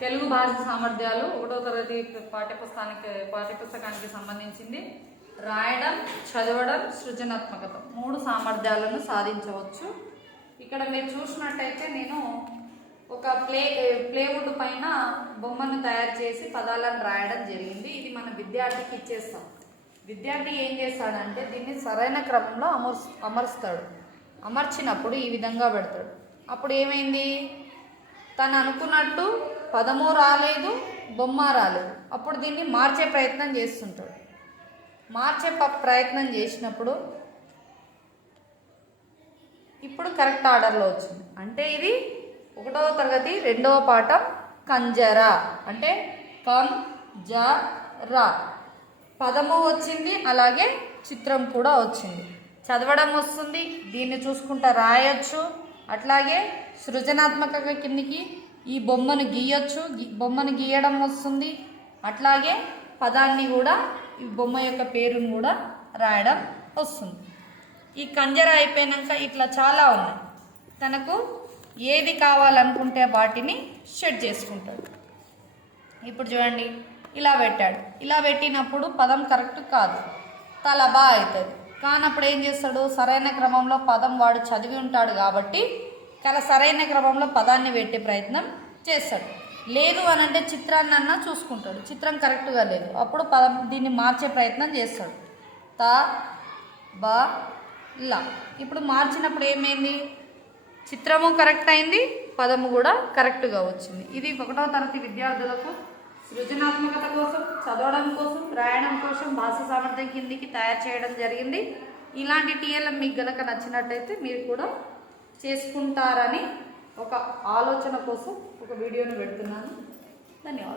తెలుగు భాష సామర్థ్యాలు ఒకటో తరగతి పాఠ్యపుస్తకానికి పాఠ్యపుస్తకానికి సంబంధించింది. రాయడం చదవడం సృజనాత్మకత. మూడు సామర్థ్యాలను సాధించవచ్చు. ఇక్కడ మీరు చూసినట్టయితే నేను ఒక ప్లే ప్లేవుడ్ పైన బొమ్మను తయారు చేసి పదాలను రాయడం జరిగింది. ఇది మన విద్యార్థికి ఇచ్చేస్తాం. విద్యార్థి ఏం చేస్తాడంటే దీన్ని సరైన క్రమంలో అమర్ అమరుస్తాడు. అమర్చినప్పుడు ఈ విధంగా పెడతాడు. అప్పుడు ఏమైంది? తను అనుకున్నట్టు పదము రాలేదు బొమ్మ రాలేదు. అప్పుడు దీన్ని మార్చే ప్రయత్నం చేస్తుంటాడు. మార్చే ప- ప్రయత్నం చేసినప్పుడు ఇప్పుడు కరెక్ట్ ఆర్డర్లో వచ్చింది. అంటే ఇది ఒకటవ తరగతి రెండవ పాఠం కంజరా. అంటే కం జ రా పదము వచ్చింది అలాగే చిత్రం కూడా వచ్చింది. చదవడం వస్తుంది దీన్ని చూసుకుంటా రాయొచ్చు. అట్లాగే సృజనాత్మకంగా కిందికి ఈ బొమ్మను గీయొచ్చు. బొమ్మను గీయడం వస్తుంది. అట్లాగే పదాన్ని కూడా ఈ బొమ్మ యొక్క పేరును కూడా రాయడం వస్తుంది. ఈ కంజర అయిపోయాక ఇట్లా చాలా ఉన్నాయి. తనకు ఏది కావాలనుకుంటే వాటిని షెడ్ చేసుకుంటాడు. ఇప్పుడు చూడండి ఇలా పెట్టాడు. ఇలా పెట్టినప్పుడు పదం కరెక్ట్ కాదు. తలబా అవుతుంది. కానప్పుడు ఏం చేస్తాడు? సరైన క్రమంలో పదం వాడు చదివి ఉంటాడు కాబట్టి చాలా సరైన క్రమంలో పదాన్ని పెట్టే ప్రయత్నం చేస్తాడు. లేదు అని అంటే చిత్రాన్ని అన్నా చూసుకుంటాడు. చిత్రం కరెక్ట్గా లేదు. అప్పుడు పదం దీన్ని మార్చే ప్రయత్నం చేస్తాడు. త బ ల. ఇప్పుడు మార్చినప్పుడు ఏమైంది? చిత్రము కరెక్ట్ అయింది పదము కూడా కరెక్ట్గా వచ్చింది. ఇది ఒకటో తరగతి విద్యార్థులకు సృజనాత్మకత కోసం చదవడం కోసం రాయడం కోసం భాష సామర్థ్యం కిందికి తయారు చేయడం జరిగింది. ఇలాంటి టీఎల్ఎం మీకు గనక నచ్చినట్టయితే మీరు కూడా చేసుకుంటారని ఒక ఆలోచన కోసం ఒక వీడియోను పెడుతున్నాను. ధన్యవాదాలు.